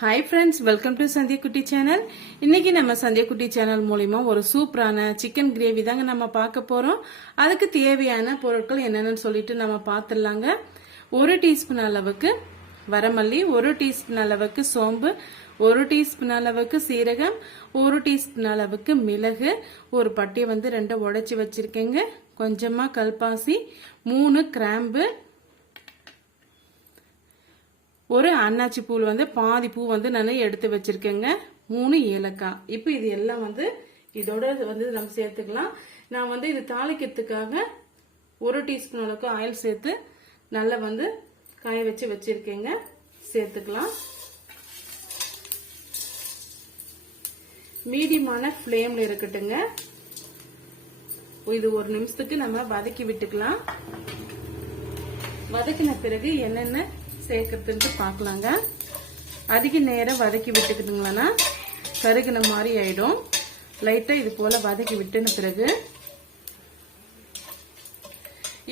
Hi friends welcome to Sandhya குட்டி channel இன்னைக்கு நம்ம சந்திய குட்டி சேனல் மூலிமா ஒரு சூப்பரான சிக்கன் கிரேவி தாங்க நம்ம பார்க்க போகிறோம் அதுக்கு தேவையான பொருட்கள் என்னென்னு சொல்லிட்டு நம்ம பார்த்துடலாங்க. ஒரு டீஸ்பூன் அளவுக்கு வரமல்லி ஒரு டீஸ்பூன் அளவுக்கு சோம்பு ஒரு டீஸ்பூன் அளவுக்கு சீரகம் ஒரு டீஸ்பூன் அளவுக்கு மிளகு. ஒரு பட்டியை வந்து ரெண்டை உடைச்சி வச்சிருக்கேங்க. கொஞ்சமாக கல்பாசி மூணு கிராம்பு ஒரு அன்னாச்சி பூ வந்து பாதி பூ வந்து நான் எடுத்து வச்சிருக்கேங்க. மூணு ஏலக்காய். இப்போ இது எல்லாம் வந்து இதோட வந்து நம்ம சேர்த்துக்கலாம். நான் வந்து இது தாளிக்கிறதுக்காக ஒரு டீஸ்பூன் அளவுக்கு ஆயில் சேர்த்து நல்லா வந்து காய வச்சு வச்சிருக்கேங்க. சேர்த்துக்கலாம். மீடியமான ஃப்ளேமில் இருக்கட்டுங்க. இது ஒரு நிமிஷத்துக்கு நம்ம வதக்கி விட்டுக்கலாம். வதக்கின பிறகு என்னென்ன சேர்க்கறதுன்ட்டு பார்க்கலாங்க. அதிக நேரம் வதக்கி விட்டுக்கிட்டுங்களா கருகின மாதிரி ஆயிடும். லைட்டா இது போல வதக்கி விட்டுன பிறகு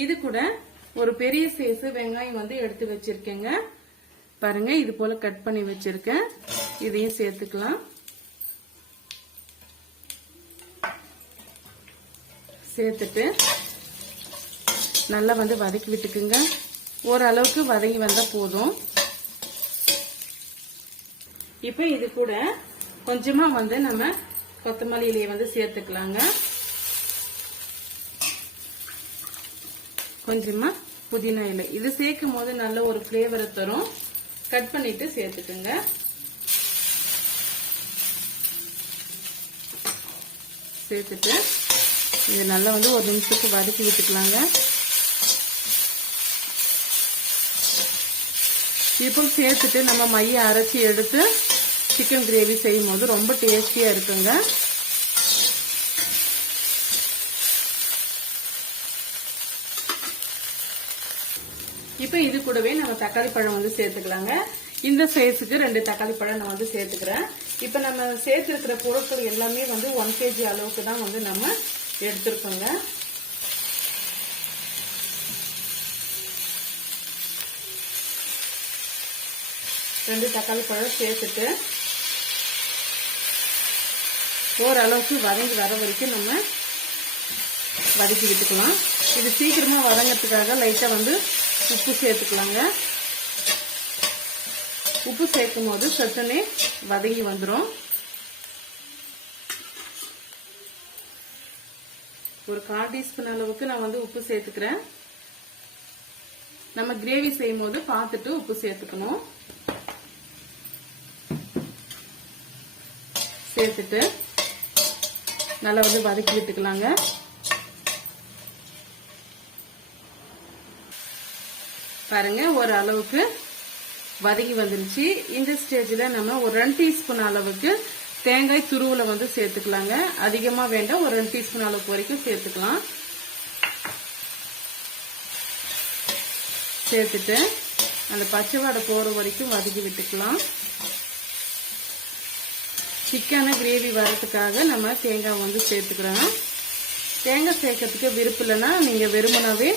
இது கூட ஒரு பெரிய சைஸ் வெங்காயம் வந்து எடுத்து வச்சிருக்கேங்க. பாருங்க இது போல கட் பண்ணி வச்சிருக்கேன். இதையும் சேர்த்துக்கலாம். சேர்த்துட்டு நல்லா வந்து வதக்கி விட்டுக்குங்க. ஓரளவுக்கு வதங்கி வந்தா போதும். இப்போ இது கூட கொஞ்சமா வந்து நம்ம கொத்தமல்லி இலையை வந்து சேர்த்துக்கலாங்க. கொஞ்சமா புதினா இலை. இது சேர்க்கும் போது நல்ல ஒரு ஃப்ளேவரை தரும். கட் பண்ணிட்டு சேர்த்துக்குங்க. சேர்த்துட்டு இது நல்லா வந்து ஒரு நிமிஷத்துக்கு வதக்கி விட்டுக்கலாங்க. இப்போ சேர்த்துட்டு நம்ம மைய அரைச்சி எடுத்து சிக்கன் கிரேவி செய்யும் போது ரொம்ப டேஸ்டியாக இருக்குங்க. இப்போ இது கூடவே நம்ம தக்காளி பழம் வந்து சேர்த்துக்கலாங்க. இந்த சைஸுக்கு ரெண்டு தக்காளி பழம் நான் வந்து சேர்த்துக்கிறேன். இப்போ நம்ம சேர்த்துருக்கிற பொருட்கள் எல்லாமே வந்து ஒன் கேஜி அளவுக்கு தான் வந்து நம்ம எடுத்துருக்கோங்க. ரெண்டு தக்காளி பழம் சேர்த்துட்டு ஓரளவுக்கு வதங்கி வர வரைக்கும் நம்ம வதக்கி விட்டுக்கலாம். இது சீக்கிரமாக வதங்கிறதுக்காக லைட்டாக வந்து உப்பு சேர்த்துக்கலாங்க. உப்பு சேர்க்கும் போது சட்டுனே வதங்கி வந்துடும் ஒரு கால் டீஸ்பூன் அளவுக்கு நான் வந்து உப்பு சேர்த்துக்கிறேன். நம்ம கிரேவி செய்யும் போது பார்த்துட்டு உப்பு சேர்த்துக்கணும். சேர்த்துட்டு நல்லா வந்து வதக்கி விட்டுக்கலாங்க. பாருங்க ஒரு அளவுக்கு வதக்கி வந்துருச்சு. இந்த ஸ்டேஜில் நம்ம ஒரு ரெண்டு டீஸ்பூன் அளவுக்கு தேங்காய் துருவில் வந்து சேர்த்துக்கலாங்க. அதிகமாக வேண்டாம் ஒரு ரெண்டு டீஸ்பூன் அளவுக்கு வரைக்கும் சேர்த்துக்கலாம். சேர்த்துட்டு அந்த பச்சை வடை போகிற வரைக்கும் வதக்கி விட்டுக்கலாம். திக்கான கிரேவி வரதுக்காக நம்ம தேங்காய் வந்து சேர்த்துக்கிறோம். தேங்காய் சேர்க்கறதுக்கு விருப்பம் இல்லைன்னா நீங்கள் வெறுமனாவே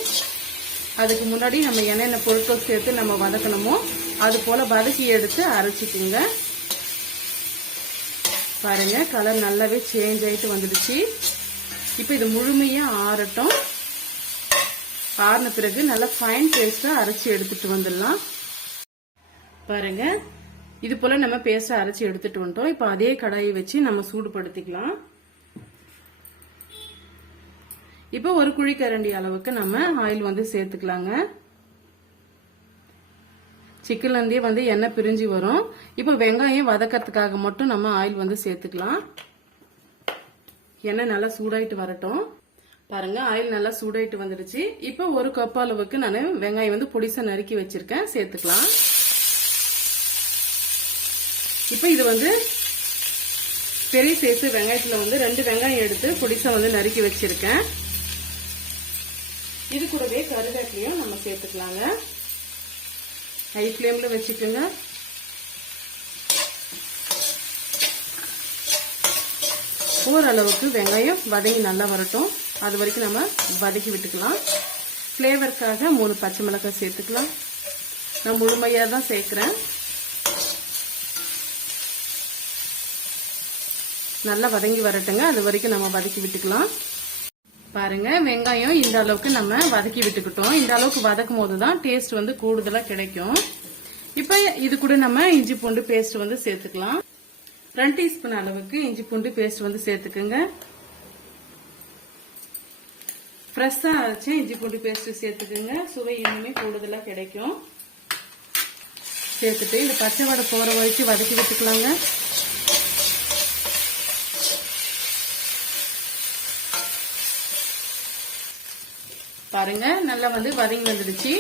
அதுக்கு முன்னாடி நம்ம என்னென்ன பொருட்கள் சேர்த்து நம்ம வதக்கணுமோ அது போல் வதக்கி எடுத்து அரைச்சிக்குங்க. பாருங்கள் கலர் நல்லாவே சேஞ்ச் ஆகிட்டு வந்துடுச்சு. இப்போ இது முழுமையாக ஆறட்டும். ஆறின பிறகு நல்லா ஃபைன் பேஸ்ட்டாக அரைச்சி எடுத்துகிட்டு வந்துடலாம். பாருங்கள் இது போல நம்ம பேஸ்ட் அரைச்சி எடுத்துட்டு வந்துட்டோம். இப்போ அதே கடாயை வச்சு நம்ம சூடுபடுத்திக்கலாம். இப்போ ஒரு குழிக்கரண்டி அளவுக்கு நம்ம ஆயில் வந்து சேர்த்துக்கலாங்க. சிக்கன்லேருந்தே வந்து எண்ணெய் பிரிஞ்சு வரும். இப்போ வெங்காயம் வதக்கிறதுக்காக மட்டும் நம்ம ஆயில் வந்து சேர்த்துக்கலாம். எண்ணெய் நல்லா சூடாயிட்டு வரட்டும். பாருங்க ஆயில் நல்லா சூடாயிட்டு வந்துடுச்சு. இப்போ ஒரு கப் அளவுக்கு நான் வெங்காயம் வந்து பொடிசா நறுக்கி வச்சிருக்கேன். சேர்த்துக்கலாம். இப்போ இது வந்து பெரிய சைஸ் வெங்காயத்தில் வந்து ரெண்டு வெங்காயம் எடுத்து பொடிசா வந்து நறுக்கி வச்சுருக்கேன். இது கூடவே கருவேப்பிலையும் நம்ம சேர்த்துக்கலாங்க. ஹை ஃப்ளேமில் வச்சுக்கோங்க. ஓரளவுக்கு வெங்காயம் வதங்கி நல்லா வரட்டும். அது வரைக்கும் நம்ம வதக்கி விட்டுக்கலாம். ஃப்ளேவருக்காக மூணு பச்சை மிளகாய் சேர்த்துக்கலாம். நான் முழுமையாக தான் சேர்க்குறேன். நல்லா வதங்கி வரட்டுங்க. அது வரைக்கும் நம்ம வதக்கி விட்டுக்கலாம். பாருங்க வெங்காயம் இந்த அளவுக்கு நம்ம வதக்கி விட்டுக்கிட்டோம். இந்த அளவுக்கு வதக்கும் போது தான் டேஸ்ட் வந்து கூடுதலா கிடைக்கும். இப்போ இது கூட நம்ம இஞ்சி பூண்டு பேஸ்ட் வந்து சேர்த்துக்கலாம். ரெண்டு டீஸ்பூன் அளவுக்கு இஞ்சி பூண்டு பேஸ்ட் வந்து சேர்த்துக்குங்க. ஃப்ரெஷ்ஷா அரைச்ச இஞ்சி பூண்டு பேஸ்ட் சேர்த்துக்குங்க. சுவை இன்னுமே கூடுதலா கிடைக்கும். சேர்த்துட்டு இந்த பச்சை வடை போற வரைக்கும் வதக்கி விட்டுக்கலாங்க. பாருங்க நல்லா வந்து வதங்கி வந்துடுச்சு.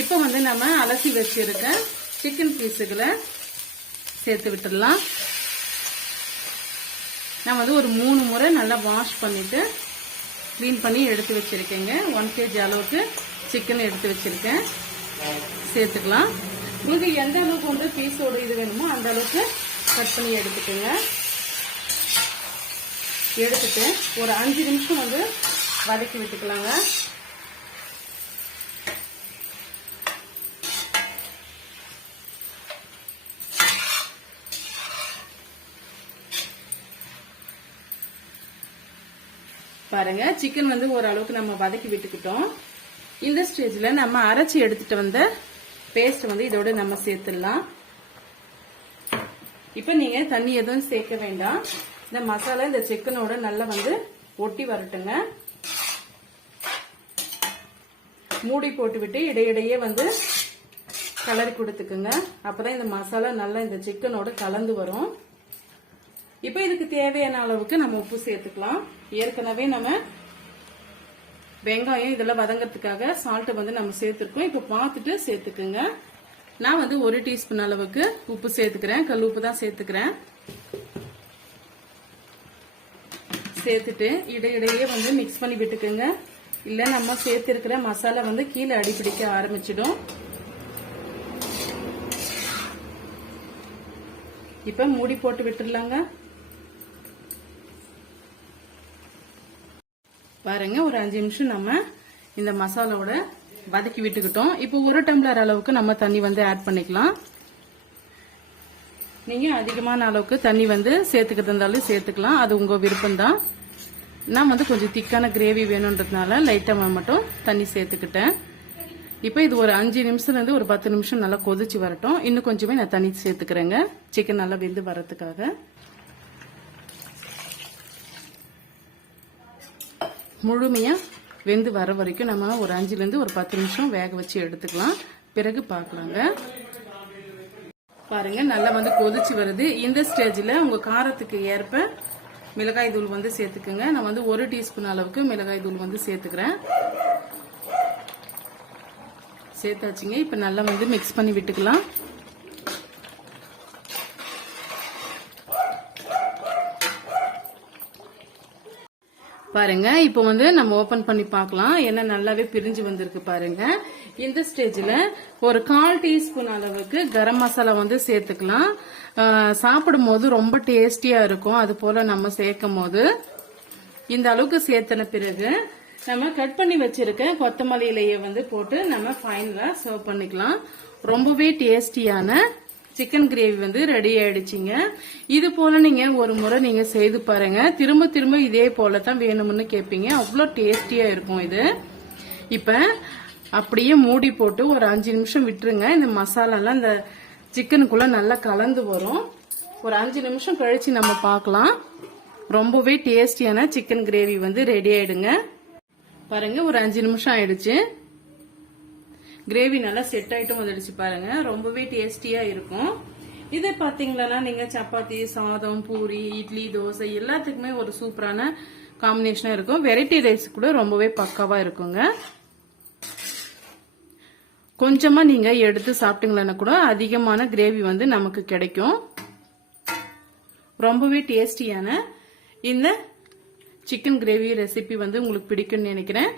இப்போ வந்து நம்ம அலசி வச்சிருக்க சிக்கன் பீஸுகளை சேர்த்து விட்டுடலாம். நான் வந்து ஒரு மூணு முறை நல்லா வாஷ் பண்ணிட்டு க்ளீன் பண்ணி எடுத்து வச்சிருக்கேங்க. ஒன் கேஜி அளவுக்கு சிக்கன் எடுத்து வச்சிருக்கேன். சேர்த்துக்கலாம். உங்களுக்கு எந்த அளவுக்கு வந்து பீஸோட இது வேணுமோ அந்த அளவுக்கு கட் பண்ணி எடுத்துக்கோங்க. எடுத்துட்டு ஒரு அஞ்சு நிமிஷம் வந்து வதக்கி விட்டுக்கலாங்க. பாருங்க சிக்கன் வந்து ஓரளவுக்கு நம்ம வதக்கி விட்டுக்கிட்டோம். இந்த ஸ்டேஜ்ல நம்ம அரைச்சி எடுத்துட்டு வந்த பேஸ்ட் வந்து இதோட நம்ம சேர்த்துடலாம். இப்ப நீங்க தண்ணி எதுவும் சேர்க்க வேண்டாம். இந்த மசாலா இந்த சிக்கனோட நல்லா வந்து ஒட்டி வரட்டுங்க. மூடி போட்டுவிட்டு இடையிடையே வந்து கலரி கொடுத்துக்குங்க. அப்பதான் இந்த மசாலா நல்லா இந்த சிக்கனோட கலந்து வரும். இப்போ இதுக்கு தேவையான அளவுக்கு நம்ம உப்பு சேர்த்துக்கலாம். ஏற்கனவே நம்ம வெங்காயம் இதெல்லாம் வதங்கறதுக்காக சால்ட் வந்து நம்ம சேர்த்துருக்கோம். இப்போ பார்த்துட்டு சேர்த்துக்குங்க. நான் வந்து ஒரு டீஸ்பூன் அளவுக்கு உப்பு சேர்த்துக்கிறேன். கல் உப்பு தான் சேர்த்துக்கிறேன். சேர்த்துட்டு இடையிடையே வந்து மிக்ஸ் பண்ணி விட்டுக்குங்க. இல்ல நம்ம சேர்த்திருக்கிற மசாலா வந்து கீழே அடிப்பிடிக்க ஆரம்பிச்சிடும். இப்ப மூடி போட்டு விட்டுடலாங்க பாருங்க ஒரு அஞ்சு நிமிஷம் நம்ம இந்த மசாலாவோட வதக்கி விட்டுக்கிட்டோம். இப்போ ஒரு டம்ளர் அளவுக்கு நம்ம தண்ணி வந்து ஆட் பண்ணிக்கலாம். நீங்க அதிகமான அளவுக்கு தண்ணி வந்து சேர்த்துக்கிறது இருந்தாலும் சேர்த்துக்கலாம். அது உங்க விருப்பம் தான் நான் வந்து கொஞ்சம் திக்கான கிரேவி வேணுன்றதுனால லைட்டாக மட்டும் தண்ணி சேர்த்துக்கிட்டேன். இப்போ இது ஒரு அஞ்சு நிமிஷத்துலேருந்து ஒரு பத்து நிமிஷம் நல்லா கொதிச்சு வரட்டும். இன்னும் கொஞ்சமே நான் தண்ணி சேர்த்துக்கிறேங்க. சிக்கன் நல்லா வெந்து வரத்துக்காக முழுமையாக வெந்து வர வரைக்கும் நம்ம ஒரு அஞ்சுலேருந்து ஒரு பத்து நிமிஷம் வேக வச்சு எடுத்துக்கலாம். பிறகு பார்க்கலாங்க. பாருங்க நல்லா வந்து கொதிச்சு வருது. இந்த ஸ்டேஜில் உங்கள் காரத்துக்கு ஏற்ப மிளகாய் தூள் வந்து சேர்த்துக்குங்க. நான் வந்து ஒரு டீஸ்பூன் அளவுக்கு மிளகாய் தூள் வந்து சேர்த்துக்கிறேன். சேர்த்தாச்சுங்க. இப்போ நல்லா வந்து மிக்ஸ் பண்ணி விட்டுக்கலாம். பாருங்க இப்போ வந்து நம்ம ஓபன் பண்ணி பார்க்கலாம். ஏன்னா நல்லாவே பிரிஞ்சு வந்திருக்கு பாருங்க. இந்த ஸ்டேஜ்ல ஒரு கால் டீஸ்பூன் அளவுக்கு கரம் மசாலா வந்து சேர்த்துக்கலாம். சாப்பிடும் போது ரொம்ப டேஸ்டியா இருக்கும். அது போல நம்ம சேர்க்கும் போது இந்த அளவுக்கு சேர்த்தன பிறகு நம்ம கட் பண்ணி வச்சிருக்க கொத்தமல்லி இலையை வந்து போட்டு நம்ம ஃபைனலா சர்வ் பண்ணிக்கலாம். ரொம்பவே டேஸ்டியான சிக்கன் கிரேவி வந்து ரெடி ஆயிடுச்சுங்க. இது போல நீங்க ஒரு முறை நீங்க செய்து பாருங்க. திரும்ப திரும்ப இதே போல தான் வேணும்னு கேட்பீங்க அவ்வளோ டேஸ்டியா இருக்கும் இது. இப்ப அப்படியே மூடி போட்டு ஒரு அஞ்சு நிமிஷம் விட்டுருங்க. இந்த மசாலாலாம் இந்த சிக்கனுக்குள்ள நல்லா கலந்து வரும். ஒரு அஞ்சு நிமிஷம் கழிச்சு நம்ம பார்க்கலாம். ரொம்பவே டேஸ்டியான சிக்கன் கிரேவி வந்து ரெடி ஆயிடுங்க. பாருங்க ஒரு அஞ்சு நிமிஷம் ஆயிடுச்சு. கிரேவி நல்லா செட் ஆயிட்டும் வந்துடுச்சு பாருங்க. ரொம்பவே டேஸ்டியா இருக்கும். இதை பாத்தீங்களா நீங்க சப்பாத்தி சாதம் பூரி இட்லி தோசை எல்லாத்துக்குமே ஒரு சூப்பரான காம்பினேஷனா இருக்கும். வெரைட்டி ரைஸ் கூட ரொம்பவே பக்காவா இருக்குங்க. கொஞ்சமா நீங்க எடுத்து சாப்பிட்டீங்களன்னா கூட அதிகமான கிரேவி வந்து நமக்கு கிடைக்கும். ரொம்பவே டேஸ்டியான இந்த சிக்கன் கிரேவி ரெசிபி வந்து உங்களுக்கு பிடிக்கும்னு நினைக்கிறேன்.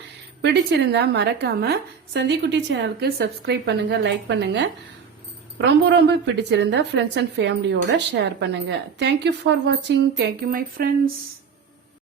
பிடிச்சிருந்தா மறக்காம சந்திக்குட்டி சேனலுக்கு சப்ஸ்கிரைப் பண்ணுங்க லைக் பண்ணுங்க. ரொம்ப ரொம்ப பிடிச்சிருந்தா ஃப்ரெண்ட்ஸ் அண்ட் ஃபேமிலியோட ஷேர் பண்ணுங்க. தேங்க்யூ ஃபார் வாட்சிங் தேங்க்யூ மை ஃப்ரெண்ட்ஸ்